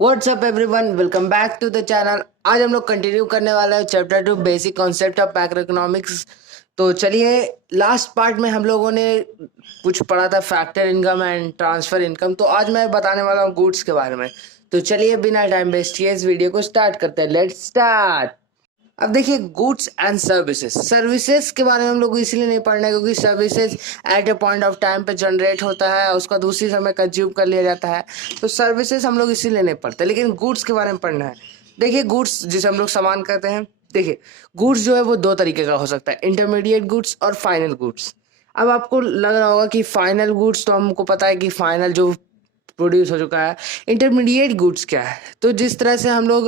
WhatsApp everyone, welcome back to the channel. आज हम लोग कंटिन्यू करने वाला है chapter 2 basic concept of macro economics. तो चलिए, लास्ट पार्ट में हम लोगों ने कुछ पढ़ा था factor income and transfer income. तो आज मैं बताने वाला हूँ गुड्स के बारे में। तो चलिए बिना टाइम वेस्ट किए इस वीडियो को स्टार्ट करते हैं। Let's start. अब देखिए, गुड्स एंड सर्विसेज। सर्विसेज के बारे में हम लोग इसलिए नहीं पढ़ना है क्योंकि services at A point of time पे जनरेट होता है, उसका दूसरी समय कंज्यूम कर लिया जाता है। तो सर्विसेज हम लोग इसीलिए नहीं पढ़ते, लेकिन गुड्स के बारे में पढ़ना है। देखिए, गुड्स जिसे हम लोग सामान कहते हैं। देखिए, गुड्स जो है वो दो तरीके का हो सकता है, इंटरमीडिएट गुड्स और फाइनल गुड्स। अब आपको लग रहा होगा कि फाइनल गुड्स, तो हमको पता है कि फाइनल जो प्रोड्यूस हो चुका है। इंटरमीडिएट गुड्स क्या है? तो जिस तरह से हम लोग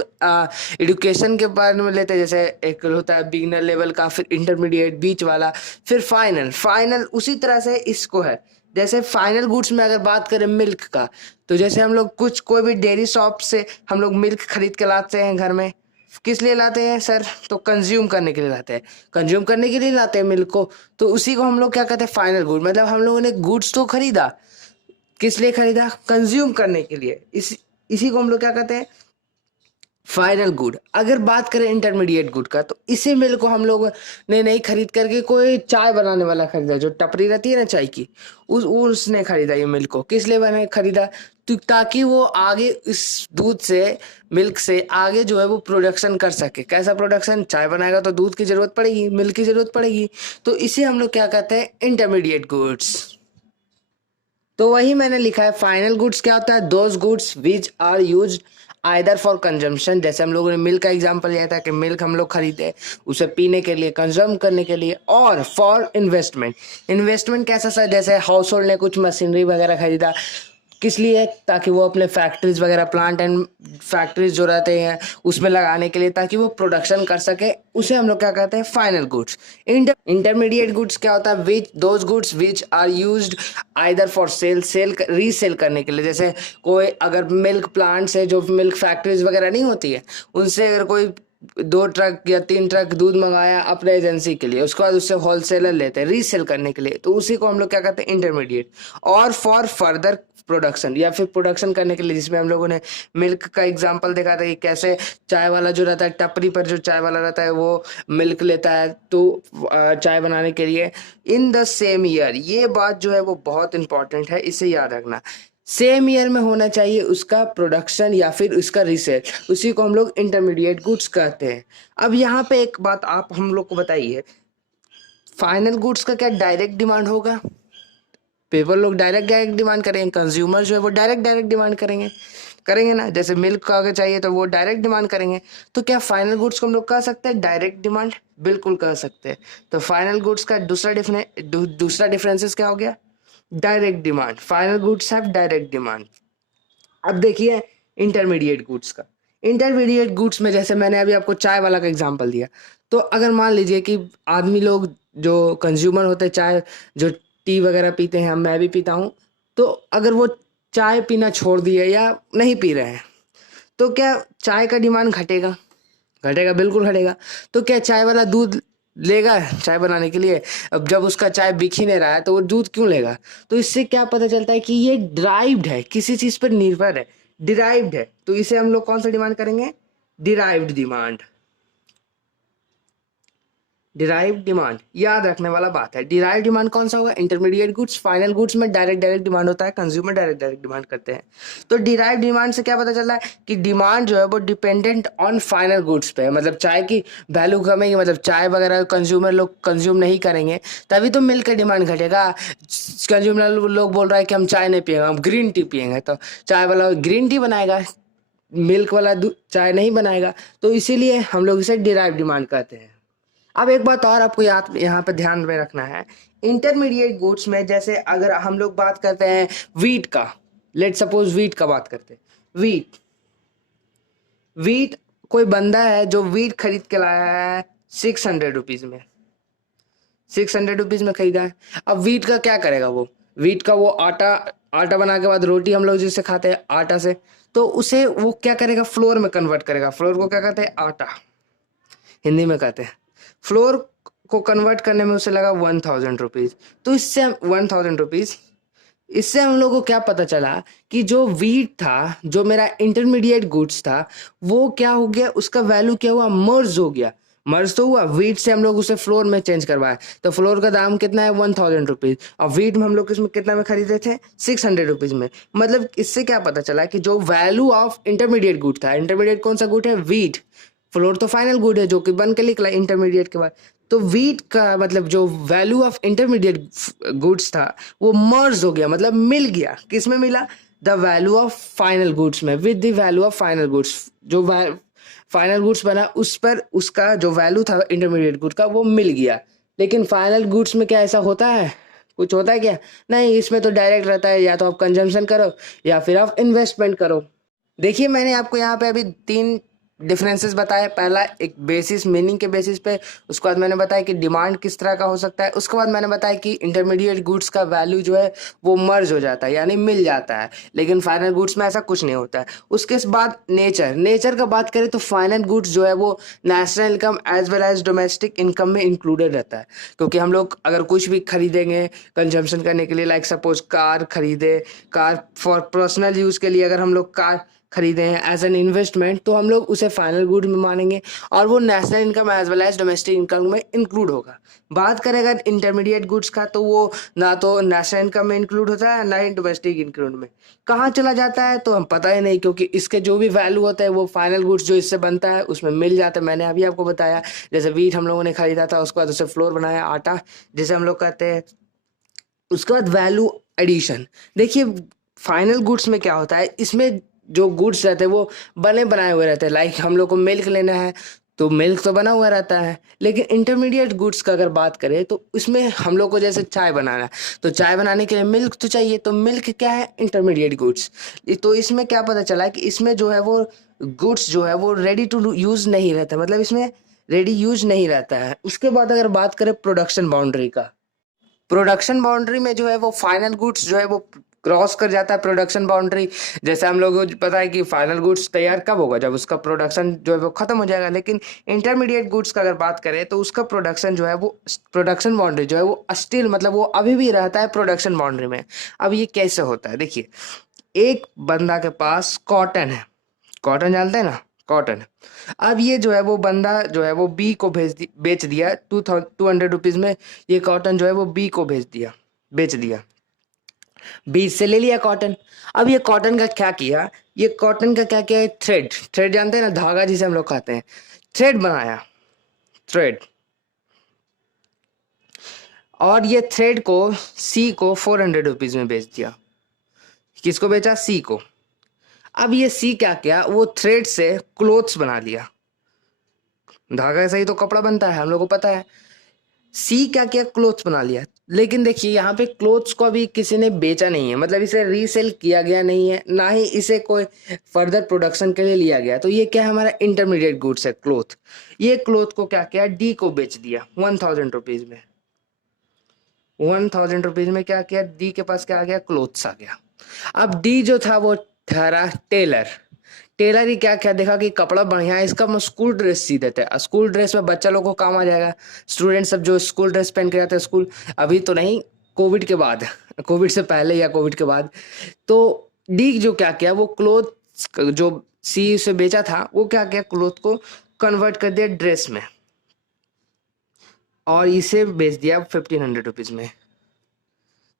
एजुकेशन के बारे में लेते हैं, जैसे एक होता है बिगिनर लेवल का, फिर इंटरमीडिएट, बीच वाला, फिर फाइनल। फाइनल उसी तरह से इसको है। जैसे फाइनल गुड्स में अगर बात करें मिल्क का, तो जैसे हम लोग कोई भी डेयरी शॉप से हम लोग मिल्क खरीद के लाते हैं घर में। किस लिए लाते हैं सर? तो कंज्यूम करने के लिए लाते हैं। कंज्यूम करने के लिए लाते हैं मिल्क को। तो उसी को हम लोग क्या कहते हैं? Final good. मतलब हम लोगों ने गुड्स तो खरीदा, किस लिए खरीदा? कंज्यूम करने के लिए। इसी को हम लोग क्या कहते हैं? Final good. अगर बात करें इंटरमीडिएट गुड का, तो इसी मिल को हम लोग ने नहीं खरीद करके कोई चाय बनाने वाला खरीदा, जो टपरी रहती है ना चाय की, उसने खरीदा ये मिल्क को। किस लिए बने खरीदा? तो ताकि वो आगे इस दूध से, मिल्क से आगे जो है वो प्रोडक्शन कर सके। कैसा प्रोडक्शन? चाय बनाएगा तो दूध की जरूरत पड़ेगी, मिल्क की जरूरत पड़ेगी। तो इसे हम लोग क्या कहते हैं? Intermediate goods. तो वही मैंने लिखा है। फाइनल गुड्स क्या होता है? Those goods which are used either for consumption. जैसे हम लोगों ने मिल्क का एग्जांपल लिया था कि मिल्क हम लोग खरीदे उसे पीने के लिए, कंज्यूम करने के लिए, और फॉर इन्वेस्टमेंट। इन्वेस्टमेंट कैसा सर? जैसे हाउस होल्ड ने कुछ मशीनरी वगैरह खरीदा, किस लिए? ताकि वो अपने फैक्ट्रीज वगैरह, प्लांट एंड फैक्ट्रीज जो रहते हैं उसमें लगाने के लिए, ताकि वो प्रोडक्शन कर सके। उसे हम लोग क्या कहते हैं? Final goods. इंटरमीडिएट गुड्स क्या होता है? Which those goods which are used either for sale resale करने के लिए। जैसे कोई अगर मिल्क प्लांट्स है, जो मिल्क फैक्ट्रीज वगैरह नहीं होती है, उनसे अगर कोई 2 ट्रक या 3 ट्रक दूध मंगाया अपने एजेंसी के लिए, उसके बाद उससे होलसेलर लेते हैं रीसेल करने के लिए, तो उसी को हम लोग क्या कहते हैं? इंटरमीडिएट। और फॉर फर्दर प्रोडक्शन, या फिर प्रोडक्शन करने के लिए, जिसमें हम लोगों ने मिल्क का एग्जांपल देखा था कि कैसे चाय वाला जो रहता है, टपरी पर जो चाय वाला रहता है, वो मिल्क लेता है तो चाय बनाने के लिए। इन द सेम ईयर, ये बात जो है वो बहुत इंपॉर्टेंट है, इसे याद रखना। सेम ईयर में होना चाहिए उसका प्रोडक्शन या फिर उसका रीसेल, उसी को हम लोग इंटरमीडिएट गुड्स कहते हैं। अब यहाँ पे एक बात आप हम लोग को बताइए, फाइनल गुड्स का क्या डायरेक्ट डिमांड होगा? पीपल लोग डायरेक्ट डायरेक्ट डिमांड करेंगे, कंज्यूमर जो है वो डायरेक्ट डायरेक्ट डिमांड करेंगे, करेंगे ना। जैसे मिल्क का अगर चाहिए तो वो डायरेक्ट डिमांड करेंगे। तो क्या फाइनल गुड्स को हम लोग कह सकते हैं डायरेक्ट डिमांड? बिल्कुल कह सकते हैं। तो फाइनल गुड्स का दूसरा डिफरेंसेस क्या हो गया? Direct demand. Final goods have direct demand. अब देखिए इंटरमीडिएट गुड्स का। इंटरमीडिएट गुड्स में जैसे मैंने अभी आपको चाय वाला का एग्जांपल दिया, तो अगर मान लीजिए कि आदमी लोग जो कंज्यूमर होते हैं, चाय जो टी वगैरह पीते हैं, मैं भी पीता हूँ, तो अगर वो चाय पीना छोड़ दिए या नहीं पी रहे हैं, तो क्या चाय का डिमांड घटेगा? घटेगा, बिल्कुल घटेगा। तो क्या चाय वाला दूध लेगा चाय बनाने के लिए? अब जब उसका चाय बिक ही नहीं रहा है तो वो दूध क्यों लेगा? तो इससे क्या पता चलता है कि ये डिराइव्ड है, किसी चीज पर निर्भर है, डिराइव्ड है। तो इसे हम लोग कौन सा डिमांड करेंगे? Derived demand. डिराइव्ड डिमांड याद रखने वाला बात है। डिराइव्ड डिमांड कौन सा होगा? Intermediate goods. फाइनल गुड्स में डायरेक्ट डायरेक्ट डिमांड होता है, कंज्यूमर डायरेक्ट डायरेक्ट डिमांड करते हैं। तो डिराइव्ड डिमांड से क्या पता चल रहा है कि डिमांड जो है वो डिपेंडेंट ऑन फाइनल गुड्स पे है। मतलब चाय की वैल्यू कमेगी, मतलब चाय वगैरह कंज्यूमर लोग कंज्यूम नहीं करेंगे, तभी तो मिल्क का डिमांड घटेगा। कंज्यूमर लोग बोल रहा है कि हम चाय नहीं पियेंगे, हम ग्रीन टी पियेंगे, तो चाय वाला ग्रीन टी बनाएगा, मिल्क वाला चाय नहीं बनाएगा। तो इसीलिए हम लोग इसे डिराइव्ड डिमांड कहते हैं। अब एक बात और आपको याद यहाँ पे ध्यान में रखना है। इंटरमीडिएट गुड्स में जैसे अगर हम लोग बात करते हैं वीट का, लेट सपोज वीट का बात करते हैं। वीट वीट कोई बंदा है जो वीट खरीद के लाया है 600 रुपीज में, 600 रुपीज में खरीदा है। अब वीट का क्या करेगा वो? वीट का वो आटा, आटा बना के बाद रोटी हम लोग जिससे खाते हैं आटा से, तो उसे वो क्या करेगा? फ्लोर में कन्वर्ट करेगा। फ्लोर को क्या कहते हैं? आटा हिंदी में कहते हैं। फ्लोर को कन्वर्ट करने में उसे लगा 1000 रुपीज। तो इससे 1000 रुपीज, इससे हम लोगों को क्या पता चला कि जो वीट था, जो मेरा इंटरमीडिएट गुड्स था, वो क्या हो गया, उसका वैल्यू क्या हुआ, मर्ज हो गया। मर्ज तो हुआ, वीट से हम लोग उसे फ्लोर में चेंज करवाए, तो फ्लोर का दाम कितना है, 1000 रुपीज, और वीट में हम लोग इसमें कितना में खरीदे थे, 600 रुपीज में। मतलब इससे क्या पता चला कि जो वैल्यू ऑफ इंटरमीडिएट गुड था, इंटरमीडिएट कौन सा गुड है, वीट, फ्लोर तो फाइनल गुड है जो कि बन के निकला इंटरमीडिएट के बाद। तो वीट का मतलब जो वैल्यू ऑफ इंटरमीडिएट गुड्स था वो मर्ज हो गया, मतलब मिल गया, किस में मिला, the value of final goods में, with the value of final goods. जो फाइनल गुड्स बना उस पर उसका जो वैल्यू था इंटरमीडिएट गुड का वो मिल गया। लेकिन फाइनल गुड्स में क्या ऐसा होता है, कुछ होता है क्या, नहीं, इसमें तो डायरेक्ट रहता है, या तो आप कंजम्पशन करो या फिर आप इन्वेस्टमेंट करो। देखिए मैंने आपको यहाँ पे अभी 3 डिफरेंसेस बताए। पहला एक बेसिस, मीनिंग के बेसिस पे, उसके बाद मैंने बताया कि डिमांड किस तरह का हो सकता है, उसके बाद मैंने बताया कि इंटरमीडिएट गुड्स का वैल्यू जो है वो मर्ज हो जाता है, यानी मिल जाता है, लेकिन फाइनल गुड्स में ऐसा कुछ नहीं होता है। उसके बाद नेचर का बात करें तो फाइनल गुड्स जो है वो national income as well as domestic income में इंक्लूडेड रहता है। क्योंकि हम लोग अगर कुछ भी खरीदेंगे कंजम्पशन करने के लिए, लाइक सपोज कार खरीदे, कार फॉर पर्सनल यूज़ के लिए अगर हम लोग कार खरीदे हैं एज एन इन्वेस्टमेंट, तो हम लोग उसे फाइनल गुड में मानेंगे और वो national income as well as domestic income में इंक्लूड होगा। बात करें अगर इंटरमीडिएट गुड्स का, तो वो ना तो नेशनल इनकम में इंक्लूड होता है ना ही डोमेस्टिक इनकम में। कहाँ चला जाता है तो हम पता ही नहीं, क्योंकि इसके जो भी वैल्यू होता है वो फाइनल गुड्स जो इससे बनता है उसमें मिल जाता है। मैंने अभी आपको बताया, जैसे वीट हम लोगों ने खरीदा था, उसके बाद उसे फ्लोर बनाया, आटा जिसे हम लोग कहते हैं। उसके बाद वैल्यू एडिशन, देखिए फाइनल गुड्स में क्या होता है, इसमें जो गुड्स रहते हैं वो बने बनाए हुए रहते हैं। लाइक हम लोग को मिल्क लेना है तो मिल्क तो बना हुआ रहता है। लेकिन इंटरमीडिएट गुड्स का अगर बात करें तो इसमें हम लोग को जैसे चाय बनाना है, तो चाय बनाने के लिए मिल्क तो चाहिए, तो मिल्क क्या है, इंटरमीडिएट गुड्स। तो इसमें क्या पता चला कि इसमें जो है वो गुड्स जो है वो रेडी टू यूज नहीं रहता, मतलब इसमें रेडी यूज नहीं रहता है। उसके बाद अगर बात करें प्रोडक्शन बाउंड्री का, प्रोडक्शन बाउंड्री में जो है वो फाइनल गुड्स जो है वो क्रॉस कर जाता है प्रोडक्शन बाउंड्री। जैसे हम लोगों को पता है कि फाइनल गुड्स तैयार कब होगा, जब उसका प्रोडक्शन जो है वो खत्म हो जाएगा। लेकिन इंटरमीडिएट गुड्स का अगर बात करें तो उसका प्रोडक्शन जो है वो, प्रोडक्शन बाउंड्री जो है वो स्टिल, मतलब वो अभी भी रहता है प्रोडक्शन बाउंड्री में। अब ये कैसे होता है, देखिए एक बंदा के पास कॉटन है, कॉटन जानते हैं ना, कॉटन। अब ये जो है वो बंदा जो है वो बी को बेच दिया 200 रुपीज में। ये कॉटन जो है वो बी को बेच दिया, बीच से ले लिया कॉटन। अब ये कॉटन का क्या किया, ये कॉटन का क्या किया है, थ्रेड, थ्रेड जानते हैं ना, धागा जिसे हम लोग खाते हैं, थ्रेड बनाया, थ्रेड। और ये थ्रेड को सी को 400 रुपीज में बेच दिया। किसको बेचा, सी को। अब ये सी क्या किया, वो थ्रेड से क्लोथ्स बना लिया। धागा से ही तो कपड़ा बनता है, हम लोग को पता है। सी क्या किया, क्लोथ्स बना लिया। लेकिन देखिए यहाँ पे क्लोथ्स को अभी किसी ने बेचा नहीं है, मतलब इसे रीसेल किया गया नहीं है, ना ही इसे कोई फर्दर प्रोडक्शन के लिए लिया गया। तो ये क्या है, हमारा इंटरमीडिएट गुड्स है, क्लोथ। ये क्लोथ को क्या किया, डी को बेच दिया 1000 रुपीज में। 1000 रुपीज में क्या किया, डी के पास क्या आ गया, क्लोथ्स आ गया। अब डी जो था वो ठहरा टेलर। टेलर ही क्या क्या देखा कि कपड़ा बढ़िया है, इसका हम स्कूल ड्रेस सी देते हैं, स्कूल ड्रेस में बच्चा लोग को काम आ जाएगा, स्टूडेंट सब जो स्कूल ड्रेस पहन के जाते हैं स्कूल। अभी तो नहीं, कोविड के बाद, कोविड से पहले या कोविड के बाद। तो डी जो क्या किया, वो क्लोथ जो सी से बेचा था वो क्या किया, क्लोथ को कन्वर्ट कर दिया ड्रेस में और इसे बेच दिया 1500 रुपीज में।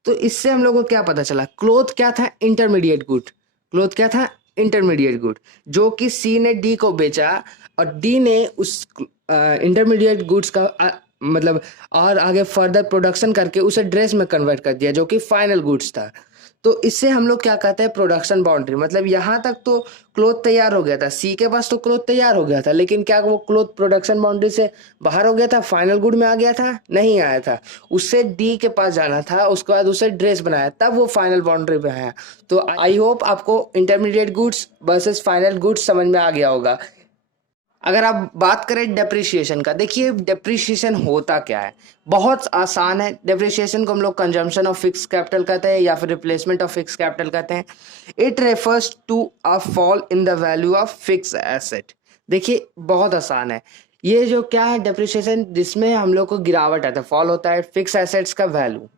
तो इससे हम लोग को क्या पता चला, क्लोथ क्या था, इंटरमीडिएट गुड। क्लोथ क्या था, इंटरमीडिएट गुड, जो कि सी ने डी को बेचा और डी ने उस इंटरमीडिएट गुड्स का मतलब और आगे फर्दर प्रोडक्शन करके उसे ड्रेस में कन्वर्ट कर दिया, जो कि फाइनल गुड्स था। तो इससे हम लोग क्या कहते हैं, प्रोडक्शन बाउंड्री। मतलब यहाँ तक तो क्लोथ तैयार हो गया था, सी के पास तो क्लोथ तैयार हो गया था, लेकिन क्या वो क्लोथ प्रोडक्शन बाउंड्री से बाहर हो गया था, फाइनल गुड में आ गया था, नहीं आया था। उससे डी के पास जाना था, उसके बाद उसे ड्रेस बनाया, तब वो फाइनल बाउंड्री पे आया। तो आई होप आपको intermediate goods versus final goods समझ में आ गया होगा। अगर आप बात करें डेप्रिसिएशन का, देखिए डेप्रिसिएशन होता क्या है, बहुत आसान है। डेप्रिसिएशन को हम लोग कंजम्पशन ऑफ फिक्स कैपिटल कहते हैं या फिर रिप्लेसमेंट ऑफ फिक्स कैपिटल कहते हैं। It refers to a fall in the value of fix asset. देखिए बहुत आसान है, ये जो क्या है डेप्रिसिएशन, जिसमें हम लोग को गिरावट आता है, फॉल होता है फिक्स एसेट्स का वैल्यू।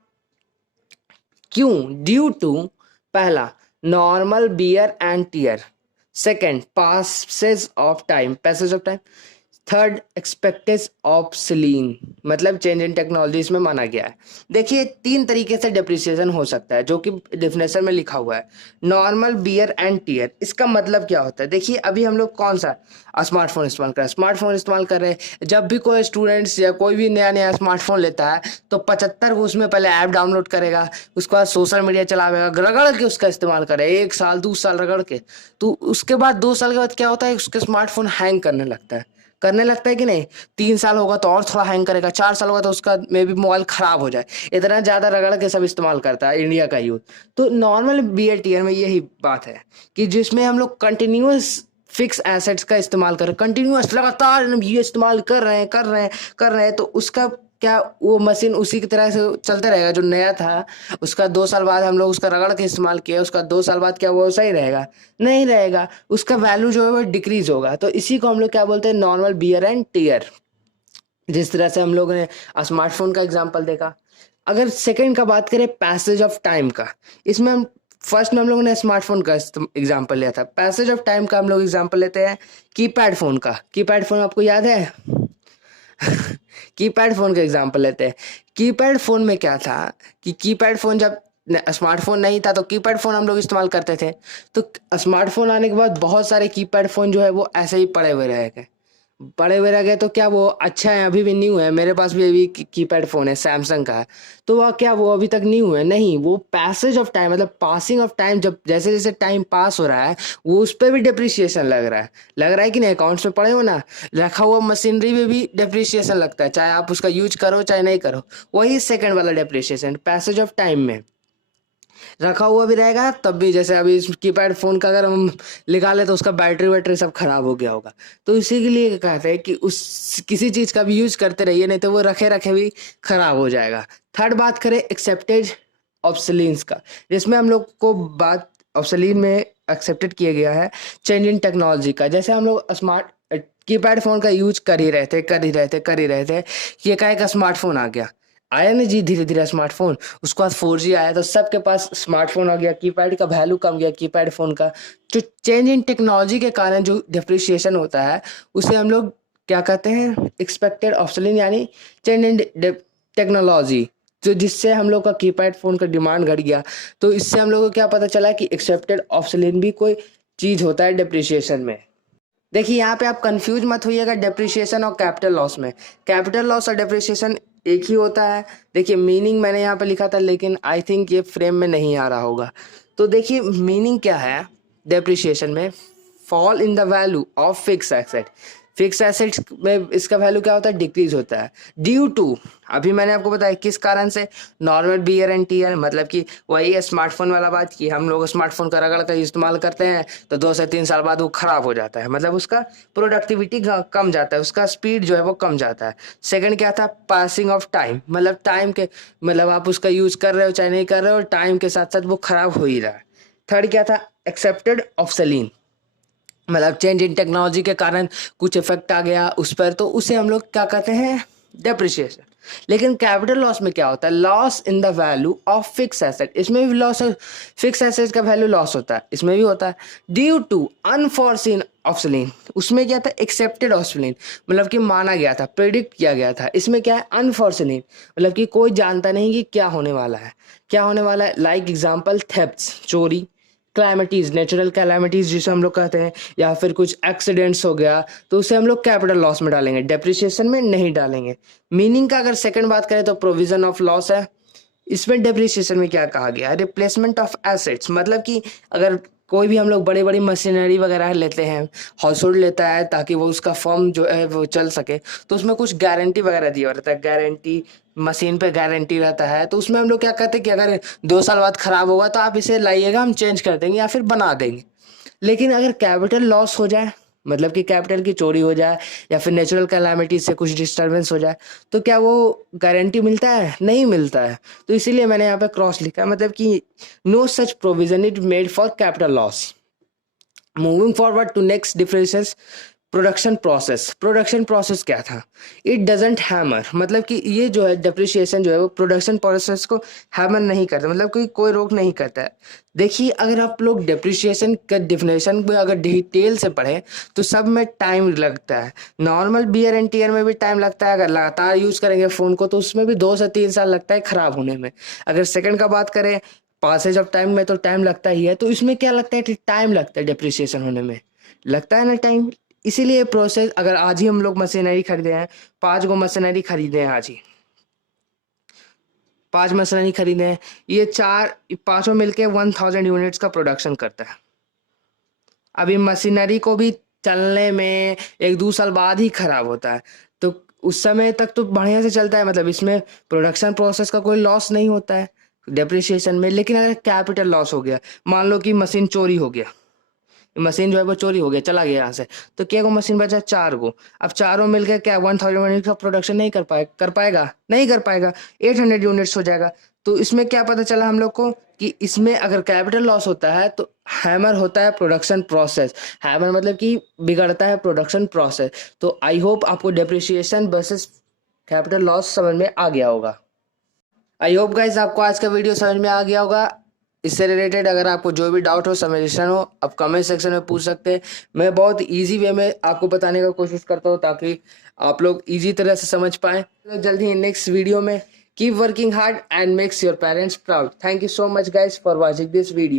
क्यों? ड्यू टू, पहला normal wear and tear, second passage of time, third expected obsolescence, मतलब चेंज इन टेक्नोलॉजी इसमें माना गया है। देखिए 3 तरीके से डेप्रिसिएशन हो सकता है जो कि डेफिनेशन में लिखा हुआ है। नॉर्मल बियर एंड टीयर, इसका मतलब क्या होता है? देखिए अभी हम लोग कौन सा स्मार्टफोन इस्तेमाल कर रहे हैं, स्मार्टफोन इस्तेमाल कर रहे हैं। जब भी कोई स्टूडेंट्स या कोई भी नया नया स्मार्टफोन लेता है तो 75 को उसमें पहले ऐप डाउनलोड करेगा, उसके बाद सोशल मीडिया चलावेगा, रगड़ के उसका इस्तेमाल करे 1 साल 2 साल रगड़ के, तो उसके बाद 2 साल के बाद क्या होता है, उसके स्मार्टफोन हैंग करने लगता है कि नहीं। 3 साल होगा तो और थोड़ा हैंग करेगा, 4 साल होगा तो उसका मे बी मोबाइल खराब हो जाए। इतना ज्यादा रगड़ के सब इस्तेमाल करता है इंडिया का यूथ। तो नॉर्मल बीएटीआर में यही बात है कि जिसमें हम लोग कंटिन्यूअस फिक्स एसेट्स का इस्तेमाल कर रहे हैं, कंटिन्यूअस लगातार ये इस्तेमाल कर रहे हैं, तो उसका क्या, वो मशीन उसी की तरह से चलते रहेगा। जो नया था उसका 2 साल बाद हम लोग उसका रगड़ के इस्तेमाल किया, उसका 2 साल बाद क्या वो सही रहेगा? नहीं रहेगा, उसका वैल्यू जो है वो डिक्रीज होगा। तो इसी को हम लोग क्या बोलते हैं, नॉर्मल बियर एंड टीयर। जिस तरह से हम लोग ने स्मार्टफोन का एग्जाम्पल देखा। अगर सेकंड का बात करें पैसेज ऑफ टाइम का, इसमें हम फर्स्ट में हम लोगों ने स्मार्टफोन का एग्जाम्पल लिया था। पैसेज ऑफ टाइम का हम लोग एग्जाम्पल लेते हैं कीपैड फोन का। कीपैड फोन आपको याद है? कीपैड फोन का एग्जांपल लेते हैं। कीपैड फोन में क्या था कि कीपैड फोन जब स्मार्टफोन नहीं था तो कीपैड फोन हम लोग इस्तेमाल करते थे। तो स्मार्टफोन आने के बाद बहुत सारे कीपैड फोन जो है वो ऐसे ही पड़े हुए रह गए। तो क्या वो अच्छा है, अभी भी न्यू है, मेरे पास भी अभी कीपैड फोन है, सैमसंग का है। तो वह क्या वो अभी तक न्यू है? नहीं, वो पैसेज ऑफ टाइम मतलब पासिंग ऑफ टाइम, जब जैसे जैसे टाइम पास हो रहा है वो उस पर भी डिप्रिसिएशन लग रहा है कि नहीं। अकाउंट्स में पड़े हो ना, रखा हुआ मशीनरी में भी डिप्रिसिएशन लगता है, चाहे आप उसका यूज करो चाहे नहीं करो। वही सेकंड वाला डिप्रिसिएशन पैसेज ऑफ टाइम में रखा हुआ भी रहेगा तब भी। जैसे अभी इस कीपैड फोन का अगर हम निकाले तो उसका बैटरी सब खराब हो गया होगा। तो इसी के लिए कहते हैं कि उस किसी चीज का भी यूज करते रहिए, नहीं तो वो रखे रखे भी खराब हो जाएगा। थर्ड बात करें एक्सेप्टेड ऑब्सोलीन्स का, जिसमें हम लोग को बात ऑब्सोलीन में एक्सेप्टेड किया गया है चेंज इन टेक्नोलॉजी का। जैसे हम लोग स्मार्ट कीपैड फोन का यूज कर ही रहे थे कि एक स्मार्टफोन आ गया, आया ना जी धीरे धीरे स्मार्टफोन। उसके बाद 4G आया तो सबके पास स्मार्टफोन आ गया, कीपैड का वैल्यू कम गया कीपैड फोन का। जो चेंज इन टेक्नोलॉजी के कारण जो डिप्रिसिएशन होता है उसे हम लोग क्या कहते हैं, एक्सपेक्टेड ऑब्सोलीन, यानी चेंज इन टेक्नोलॉजी। तो जिससे हम लोग का कीपैड फोन का डिमांड घट गया। तो इससे हम लोग को क्या पता चला कि एक्सेप्टेड ऑब्सोलीन भी कोई चीज होता है डिप्रिसिएशन में। देखिए यहाँ पे आप कंफ्यूज मत होइएगा डेप्रिसिएशन और कैपिटल लॉस में। कैपिटल लॉस और डेप्रिसिएशन एक ही होता है। देखिए मीनिंग मैंने यहाँ पे लिखा था लेकिन आई थिंक ये फ्रेम में नहीं आ रहा होगा। तो देखिए मीनिंग क्या है डेप्रिसिएशन में, fall in the value of fix assets में इसका वैल्यू क्या होता है, डिक्रीज होता है ड्यू टू, अभी मैंने आपको बताया किस कारण से, नॉर्मल बियर एंड टीयर, मतलब कि वही है स्मार्टफोन वाला बात कि हम लोग स्मार्टफोन का रगड़ कर इस्तेमाल करते हैं तो 2 से 3 साल बाद वो खराब हो जाता है, मतलब उसका प्रोडक्टिविटी कम जाता है, उसका स्पीड जो है वो कम जाता है। सेकंड क्या था, पासिंग ऑफ टाइम, मतलब टाइम के, मतलब आप उसका यूज कर रहे हो चाहे नहीं कर रहे हो, टाइम के साथ साथ वो खराब हो ही रहा है। थर्ड क्या था, एक्सेप्टेड ऑब्सोलीन, मतलब चेंज इन टेक्नोलॉजी के कारण कुछ इफेक्ट आ गया उस पर, तो उसे हम लोग क्या कहते हैं, डेप्रिसिएशन। लेकिन कैपिटल लॉस में क्या होता है, loss in the value of fix asset, इसमें भी लॉस, फिक्स एसेट का वैल्यू लॉस होता है, इसमें भी होता है ड्यू टू अनफॉरसीन ऑब्सोलीन। उसमें क्या था, एक्सेप्टेड ऑब्सोलीन, मतलब कि माना गया था, प्रेडिक्ट किया गया था। इसमें क्या है, अनफॉरसीन, मतलब कि कोई जानता नहीं कि क्या होने वाला है। लाइक एग्जाम्पल थेफ्ट्स, चोरी, क्लाइमेटीज, नेचुरल कैलामिटीज जिसे हम लोग कहते हैं, या फिर कुछ एक्सीडेंट्स हो गया तो उसे हम लोग कैपिटल लॉस में डालेंगे, डेप्रिसिएशन में नहीं डालेंगे। मीनिंग का अगर सेकंड बात करें तो प्रोविजन ऑफ लॉस है। इसमें डेप्रिसिएशन में क्या कहा गया, रिप्लेसमेंट ऑफ एसेट्स, मतलब कि अगर कोई भी हम लोग बड़ी बड़ी मशीनरी वगैरह लेते हैं, हाउस होल्ड लेता है ताकि वो उसका फर्म जो है वो चल सके, तो उसमें कुछ गारंटी वगैरह दिया रहता है, गारंटी, मशीन पे गारंटी रहता है। तो उसमें हम लोग क्या कहते हैं कि अगर 2 साल बाद खराब होगा तो आप इसे लाइएगा, हम चेंज कर देंगे या फिर बना देंगे। लेकिन अगर कैपिटल लॉस हो जाए, मतलब कि कैपिटल की चोरी हो जाए या फिर नेचुरल कैलामिटी से कुछ डिस्टर्बेंस हो जाए, तो क्या वो गारंटी मिलता है, नहीं मिलता है। तो इसीलिए मैंने यहाँ पे क्रॉस लिखा है, मतलब कि no such provision is made for capital loss. Moving forward to next differences, production process क्या था? इट डजंट हैमर, मतलब कि ये जो है डेप्रिसिएशन जो है वो प्रोडक्शन प्रोसेस को हैमर नहीं करता, मतलब कि कोई रोक नहीं करता है। देखिए, अगर आप लोग डेप्रिसिएशन का डिफिनेशन को अगर डिटेल से पढ़ें तो सब में टाइम लगता है। नॉर्मल बियर एंड टीयर में भी टाइम लगता है, अगर लगातार यूज करेंगे फ़ोन को तो उसमें भी 2 से 3 साल लगता है ख़राब होने में। अगर सेकंड का बात करें, पासेज ऑफ टाइम में तो टाइम लगता ही है, तो इसमें क्या लगता है? टाइम लगता है डेप्रिसिएशन होने में, लगता है ना टाइम। इसीलिए प्रोसेस, अगर आज ही हम लोग मशीनरी खरीदे हैं, 5 गो मशीनरी खरीदे हैं आज ही, 5 मशीनरी खरीदे हैं, ये 5 मिलके 1000 यूनिट्स का प्रोडक्शन करता है। अभी मशीनरी को भी चलने में 1-2 साल बाद ही खराब होता है, तो उस समय तक तो बढ़िया से चलता है, मतलब इसमें प्रोडक्शन प्रोसेस का कोई लॉस नहीं होता है डेप्रिसिएशन में। लेकिन अगर कैपिटल लॉस हो गया, मान लो कि मशीन चोरी हो गया, मशीन जो है वो चोरी हो गया, चला गया यहाँ से, तो क्या को मशीन बचा? 4 गो। अब चारों मिलकर क्या 1000 यूनिट का प्रोडक्शन नहीं कर पाएगा? नहीं कर पाएगा, 800 यूनिट्स हो जाएगा। तो इसमें क्या पता चला हम लोग को कि इसमें अगर कैपिटल लॉस होता है तो हैमर होता है प्रोडक्शन प्रोसेस। हैमर मतलब कि बिगड़ता है प्रोडक्शन प्रोसेस। तो आई होप आपको डेप्रिसिएशन वर्सेस कैपिटल लॉस समझ में आ गया होगा। आई होप गाइज आपको आज का वीडियो समझ में आ गया होगा। इससे रिलेटेड अगर आपको जो भी डाउट हो, सजेशन हो, आप कमेंट सेक्शन में पूछ सकते हैं। मैं बहुत इजी वे में आपको बताने का कोशिश करता हूँ ताकि आप लोग इजी तरह से समझ पाएं। तो जल्दी ही नेक्स्ट वीडियो में keep working hard and makes your parents proud. Thank you so much guys for watching this video.